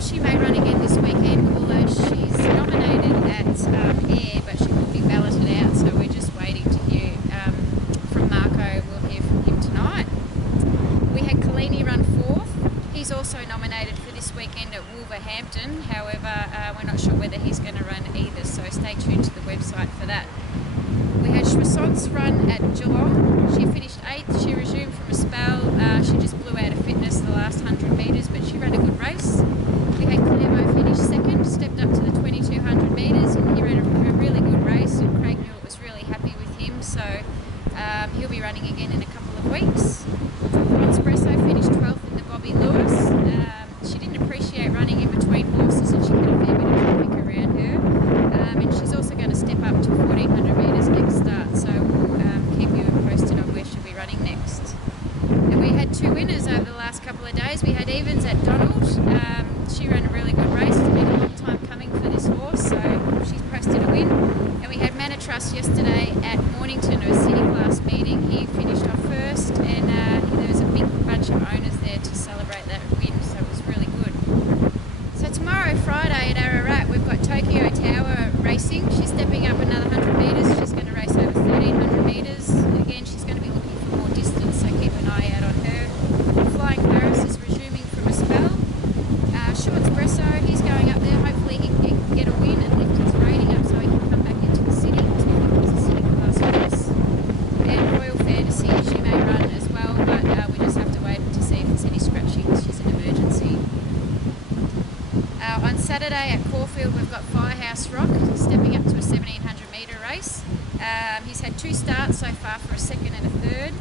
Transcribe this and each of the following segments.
She may run again this weekend, although she's nominated at Air, but she will be balloted out, so we're just waiting to hear from Marco. We'll hear from him tonight. We had Collini run 4th. He's also nominated for this weekend at Wolverhampton. However, we're not sure whether he's going to run either, so stay tuned to the website for that. We had Schwassons run at Geelong. She finished 8th. She resumed from a spell. She just blew out of fitness the last 100 metres, but she ran a good race. We had Clemo finish 2nd, stepped up to the 2200 metres, and he ran a really good race, and Craig Newell was really happy with him, so he'll be running again in a couple of weeks. Espresso finished 12th in the Bobby Lewis. She didn't appreciate running in between horses, and she had a fair bit of traffic around her. And she's also going to step up to 1400 metres next start, so we'll keep you posted on where she'll be running next. And we had 2 winners over the last couple of days. We had Evans at Donald. She ran a really good race. It's been a long time coming for this horse, so she's posted a win. And we had Manitrust yesterday at Mornington, a city class meeting. He finished off 1st, and there was a big bunch of owners there to celebrate that win, so it was really good. So tomorrow, Friday, at Ararat, we've got Tokyo Tower racing. She's stepping up another 100 metres. She's going to race over 1300 metres. Again, she's going to be looking for more distance, so keep an eye out on her. Flying Paris is resuming from a spell. Short Espresso, he's going up there. Hopefully he can get a win and lift his rating up so he can come back into the city. It's a city class race. And Royal Fantasy, she may run as well, but we just have to wait to see if it's any scratching. She's an emergency. On Saturday at Caulfield, we've got Firehouse Rock stepping up to a 1700 metre race. He's had 2 starts so far for a 2nd and a 3rd.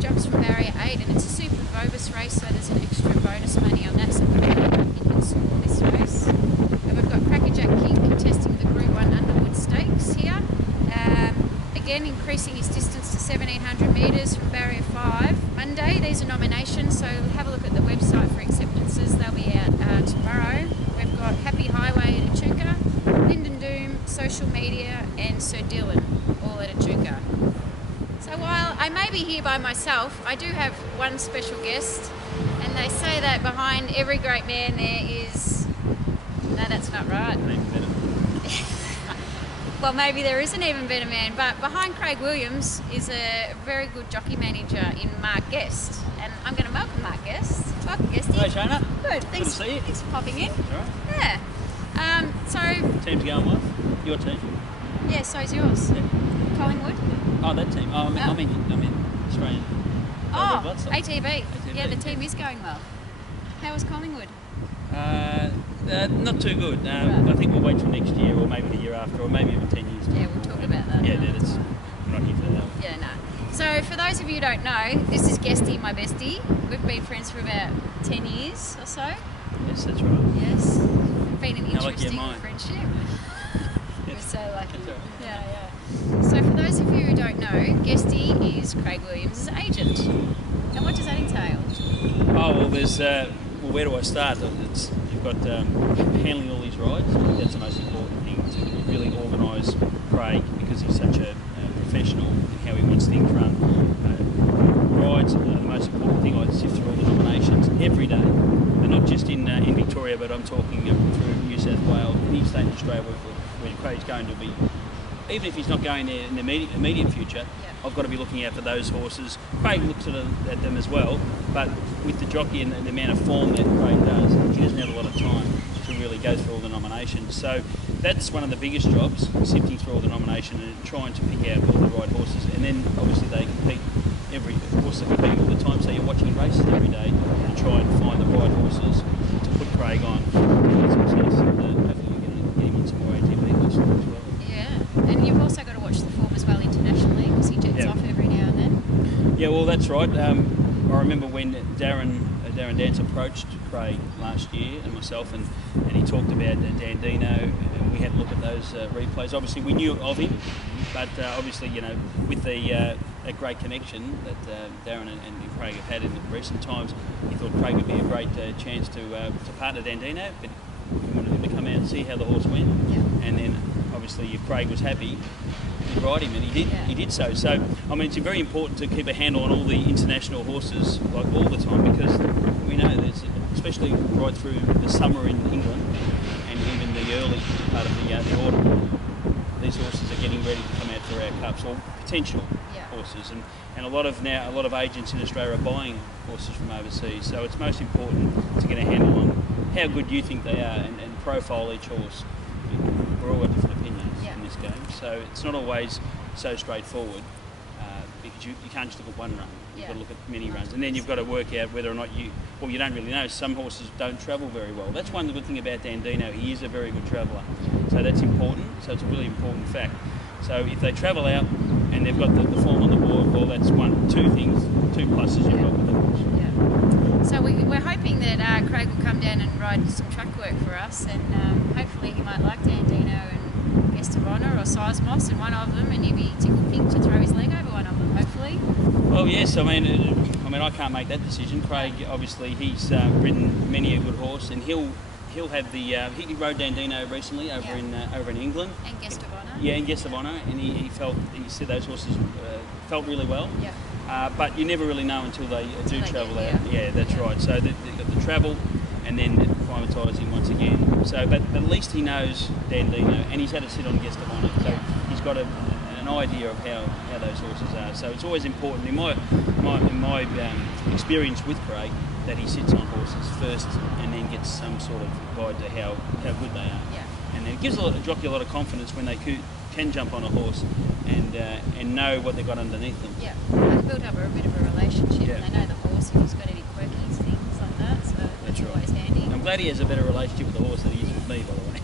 Jumps from barrier 8, and it's a super Vobis race, so there's an extra bonus money on that, so we're really hoping he can score this race. And we've got Crackerjack King contesting the Group 1 Underwood Stakes here. Again, increasing his distance to 1700 metres from barrier 5. Monday, these are nominations, so have a look at the website for acceptances. They'll be out tomorrow. We've got Happy Highway at Echuca, Linden Doom, Social Media, and Sir Dylan, all at Echuca. So while I may be here by myself, I do have one special guest, and they say that behind every great man there is... No, that's not right. Well, maybe there is an even better man, but behind Craig Williams is a very good jockey manager in Mark Guest, and I'm going to welcome Mark Guest. Welcome, Guesty. Hey, Shona. Good. Thanks, Good to see you. Thanks for popping in. All right. Yeah. So... Team's going well? Your team? Yeah, so's yours. Yeah. Collingwood? Oh, that team. Oh, I'm in Australian. Oh, Blood, so. ATB. Yeah, the team is going well. How was Collingwood? Not too good. I think we'll wait till next year, or maybe the year after, or maybe even 10 years. Yeah, we'll talk about that. Yeah, that's not here for that. Yeah, no. So for those of you who don't know, this is Guesty, my bestie. We've been friends for about 10 years or so. Yes, that's right. Yes. Been an interesting mine. friendship. We're so lucky. That's right. Yeah. So for those of you who don't know, Guesty is Craig Williams' agent. And what does that entail? Oh, well, there's... where do I start? You've got handling all these rides. That's the most important thing, to really organise Craig, because he's such a professional in how he wants things run. Rides are the most important thing. I sift through all the nominations every day, and not just in Victoria, but I'm talking through New South Wales, any state in Australia where Craig's going to be. Even if he's not going there in the immediate future, I've got to be looking out for those horses. Craig looks at them as well, but with the jockey and the amount of form that Craig does, he doesn't have a lot of time to really go through all the nominations. So that's one of the biggest jobs, sifting through all the nominations and trying to pick out all the right horses. And then obviously they compete of course they compete all the time, so you're watching races every day to try and find the right horses to put Craig on. And hopefully we're going to get him in some more ATB horses as well. Yeah, and you've also got to watch the form as well internationally, because he jets off every now and then. Yeah, well, that's right. I remember when Darren Dance approached Craig last year and myself, and he talked about Dandino, and we had a look at those replays. Obviously, we knew of him, but obviously, you know, with a great connection that Darren and Craig have had in recent times, he thought Craig would be a great chance to partner Dandino, but we wanted him to come out and see how the horse went, and then obviously if Craig was happy, he'd ride him, and he did so. So I mean, it's very important to keep a handle on all the international horses like all the time, because we know there's especially right through the summer in England and even the early part of the autumn. These horses are getting ready to come out for our cups, or potential horses, and a lot of agents in Australia are buying horses from overseas. So it's most important to get a handle on how good you think they are and profile each horse. We're all got different opinions in this game, so it's not always so straightforward because you can't just look at one run. You've got to look at many runs, and then you've got to work out whether or not you don't really know. Some horses don't travel very well. That's one good thing about Dandino. He is a very good traveller, so that's important. So it's a really important fact. So if they travel out and they've got the form on the board, well, that's two pluses you've got with the horse. Yeah. So we're hoping that Craig will come down and ride some track work for us, and hopefully he might like Dandino and Guest of Honour or Seismos and one of them, and he'll be tickled pink to throw his leg over one of them, hopefully. Well, yes. I mean, I can't make that decision. Craig, obviously, he's ridden many a good horse, and he'll have the. He rode Dandino recently over in England. And Guest of Honour. Yeah, and Guest of Honour, and he said those horses felt really well. Yeah. But you never really know until they do travel out. Yeah, that's right. So they've got the travel, and then acclimatising once again. So, but at least he knows Dandino, and he's had to sit on Guest of Honour, so he's got an idea of how those horses are. So it's always important in my experience with Craig that he sits on horses first, and then gets some sort of guide to how good they are. Yeah. And it gives a jockey a lot of confidence when they can jump on a horse and know what they've got underneath them. Yeah, they've built up a bit of a relationship. Yeah. They know the horse, if he's got any quirkies, things like that, so that's always handy. I'm glad he has a better relationship with the horse than he is with me, by the way.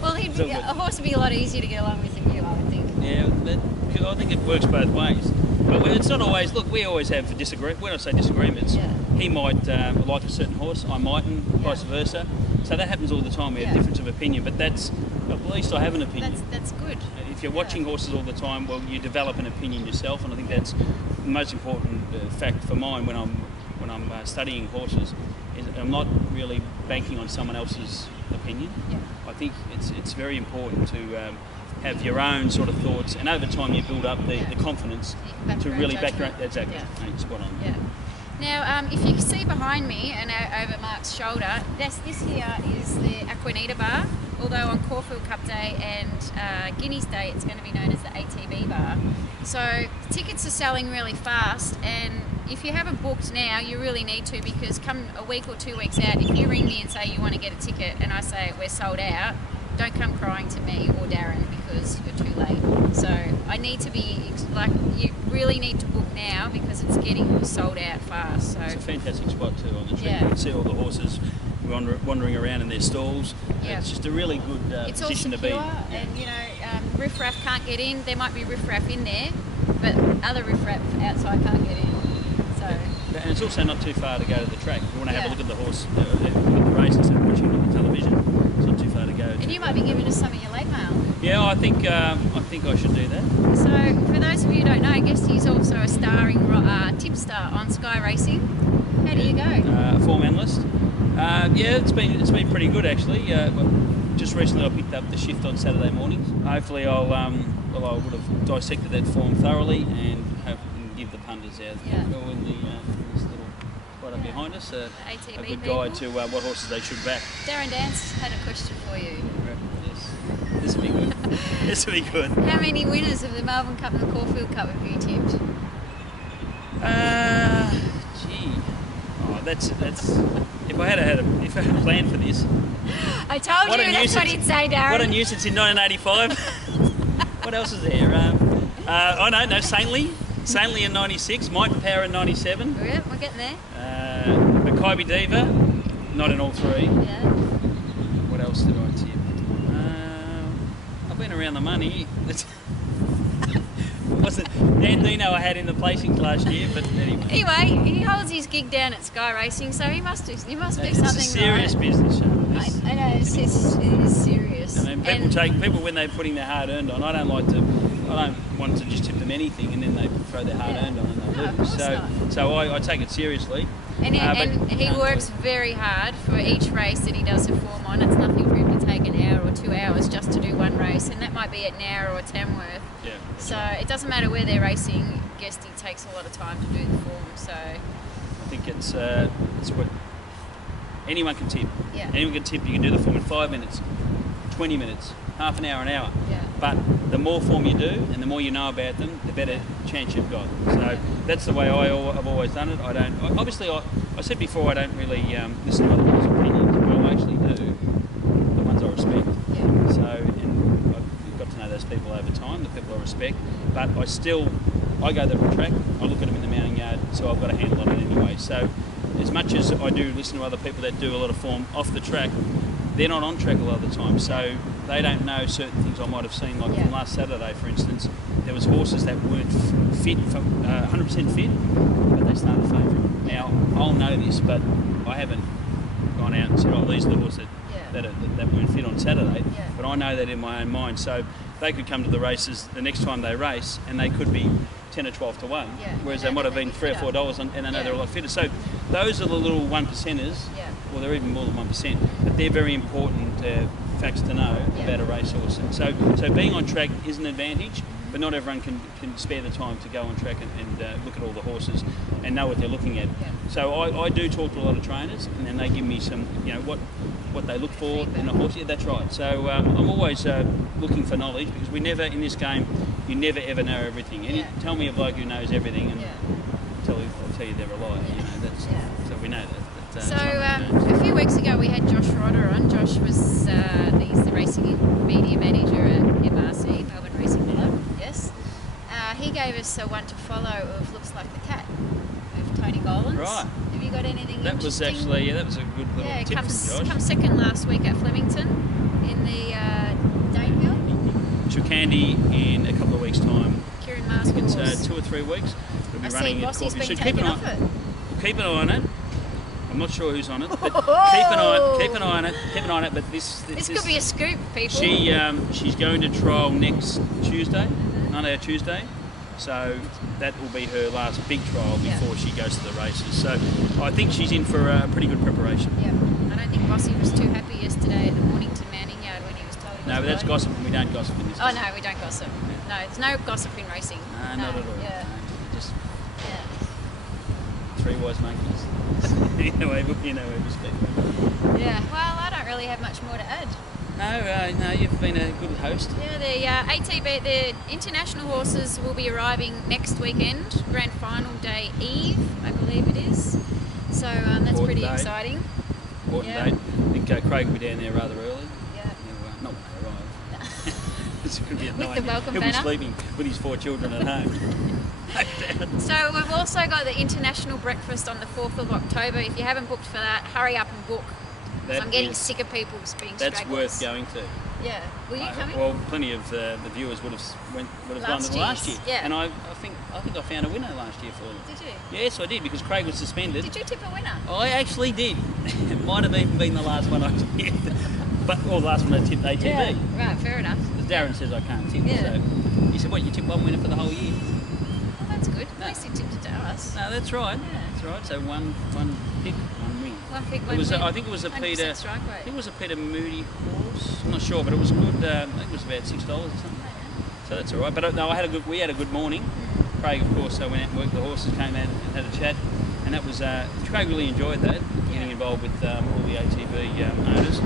Well, a horse would be a lot easier to get along with than you, I would think. Yeah, I think it works both ways. But it's not always, look, we always have disagreements. When I say disagreements, he might like a certain horse, I mightn't, vice versa. So that happens all the time. We have difference of opinion, but at least I have an opinion. That's good. If you're watching horses all the time, well, you develop an opinion yourself, and I think that's the most important fact for mine when I'm studying horses. Is I'm not really banking on someone else's opinion. Yeah. I think it's very important to have your own sort of thoughts, and over time you build up the confidence to really back your own. Exactly. Yeah. Spot on. Yeah. Now, if you see behind me and over Mark's shoulder, this here is the Aquanita bar, although on Caulfield Cup Day and Guineas Day it's going to be known as the ATB bar. So tickets are selling really fast, and if you haven't booked now, you really need to, because come a week or 2 weeks out, if you ring me and say you want to get a ticket and I say we're sold out, don't come crying to me or Darren because you're too late. So I need to be, you really need to book now because it's getting sold out fast. So it's a fantastic spot too on the trip. You can see all the horses wandering around in their stalls. Yeah. It's just a really good position to be. And riffraff can't get in. There might be riffraff in there, but other riffraff outside can't get in. So. And it's also not too far to go to the track. If you want to have a look at the horse, the race instead of watching it on television, it's not too far to go. And you might be giving us some of your late mail. Yeah, I think I should do that. So, for those of you who don't know, I guess he's also a starring tipster on Sky Racing. How do you go? Form analyst. Yeah, it's been pretty good actually. Just recently I picked up the shift on Saturday mornings. Hopefully I would have dissected that form thoroughly and give the punters out in this little right up behind us a good guide to what horses they should back. Darren Dance had a question for you. Yes, this will be good. This will be good. How many winners of the Melbourne Cup and the Caulfield Cup have you tipped? That's if I had a plan for this. I told you that's what he'd say, Darren. What a nuisance in 1985. What else is there? No, Saintly in 96, Mike Power in 97. Yeah, we're getting there. Mackay Diva, not in all three. Yeah. What else did I tip? I've been around the money. Wasn't Dandino I had in the placings last year, but anyway. Anyway, he holds his gig down at Sky Racing, so he must do something right. It's a serious business, Shona. I know, it is serious. I mean, people when they're putting their hard earned on. I don't want to just tip them anything and then they throw their hard earned on and they lose. So I take it seriously. And he works very hard for each race that he does a form on. It's nothing for him to take an hour or 2 hours just to do one race, and that might be at Nowra or Tamworth. Yeah. So it doesn't matter where they're racing. Guesty takes a lot of time to do the form. So I think it's what anyone can tip. Yeah. Anyone can tip. You can do the form in 5 minutes, 20 minutes, half an hour, Yeah. But the more form you do and the more you know about them, the better chance you've got. So that's the way I've always done it. I said before, I don't really listen to other people's opinions. Well, I actually do. The ones I respect. Yeah. So, and I've got to know those people over time, the people I respect. But I go to the track, I look at them in the mounting yard, so I've got a handle on it anyway. So as much as I do listen to other people that do a lot of form off the track, they're not on track a lot of the time, so they don't know certain things I might have seen. Like from last Saturday, for instance, there was horses that weren't fit, 100% fit, but they started favouring. Now, I'll know this, but I haven't gone out and said, oh, these are the horses that weren't fit on Saturday, but I know that in my own mind. So they could come to the races the next time they race, and they could be 10 or 12 to 1, whereas they might have been $3 or $4, and they know they're a lot fitter. So those are the little 1%ers, well, they're even more than 1%, but they're very important facts to know about a racehorse. And so being on track is an advantage, but not everyone can spare the time to go on track and look at all the horses and know what they're looking at. So I do talk to a lot of trainers, and then they give me some, what they look for in a horse. Yeah, that's right. So I'm always looking for knowledge, because we never, in this game, you never ever know everything. Tell me a bloke who knows everything, and I'll tell you they're a liar. So we know that. So a few weeks ago we had Josh Rodder on. Josh was he's the racing media manager at MRC, Melbourne Racing Club. Yes. He gave us a one to follow of Looks Like the Cat of Tony Gollan's. Right. Have you got anything That was actually, that was a good little tip from Josh. Come second last week at Flemington in the Danehill. Chukandi in a couple of weeks' time. Kieran Marscourse. It's 2 or 3 weeks. We'll be running at Bossy's Caulfield. been So keep taken off it. Keep an eye on it. I'm not sure who's on it, but keep an eye on it. Keep an eye on it. But this could be a scoop, people. She's going to trial next Tuesday, 9 Tuesday. So that will be her last big trial before she goes to the races. So I think she's in for a pretty good preparation. Yeah. I don't think Bossy was too happy yesterday at the Mornington Mounting Yard when he was told he was No, but that's gossip, and we don't gossip in this. Oh no, we don't gossip. No, there's no gossip in racing. No, not at all. Yeah. No, just 3 wise monkeys. Anyway, you know where we speak. Yeah. Well, I don't really have much more to add. No, you've been a good host. Yeah, the ATB, the international horses will be arriving next weekend, grand final day eve, I believe it is. So that's pretty exciting. Important date. I think Craig will be down there rather early. Yeah. Not when they arrive. It's going to be at With 9. the welcome He'll banner. be sleeping with his 4 children at home. So we've also got the international breakfast on the 4th of October. If you haven't booked for that, hurry up and book. I'm getting sick of people being stragglers. That's worth going to. Yeah. Will you come in? Well, plenty of the viewers would have gone to last year. Yeah. And I think I found a winner last year for them. Did you? Yes, I did, because Craig was suspended. Did you tip a winner? I actually did. It might have even been the last one I tipped. Or the last one I tipped ATB. Yeah. Right, fair enough. Because Darren says I can't tip. Yeah. So he said, what, you tipped one winner for the whole year? Well, that's good. At least he tipped it to us. No, that's right. Yeah. That's right. So one pick, one win. One pick, one It was, win. I think it was a 100% Peter. strike rate. I think it was a Peter Moody horse. I'm not sure, but it was good. I think it was about $6 or something. So that's all right. But no, we had a good morning. Craig, of course, went out and worked the horses, came out and had a chat, and that was Craig really enjoyed that, getting involved with all the ATB owners.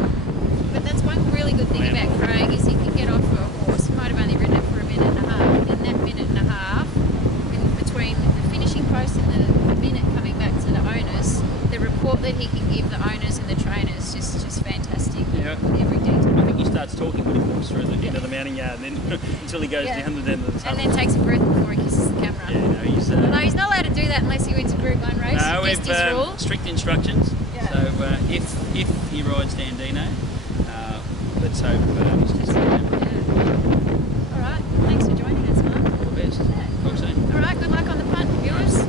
But that's one really good thing about Craig is he can get off a horse. He might have only ridden it for a minute and a half, and in that minute and a half, in between the finishing post and the minute coming back to the owners, the report that he can give the owners and the trainers just fantastic. Yeah. Every detail. I think he starts talking when he walks through the end of the mounting yard, and then until he goes down the end of the tunnel. And then takes a breath before he kisses the camera. Yeah, no, he's not allowed to do that unless he wins a Group 1 race. no, Just his rule. strict instructions. Yeah. So if he rides Dandino, let's hope he's just Yeah. All right. Thanks for joining us, Mark. all the best. Yeah. Talk soon. All right. Good luck on the punt, viewers.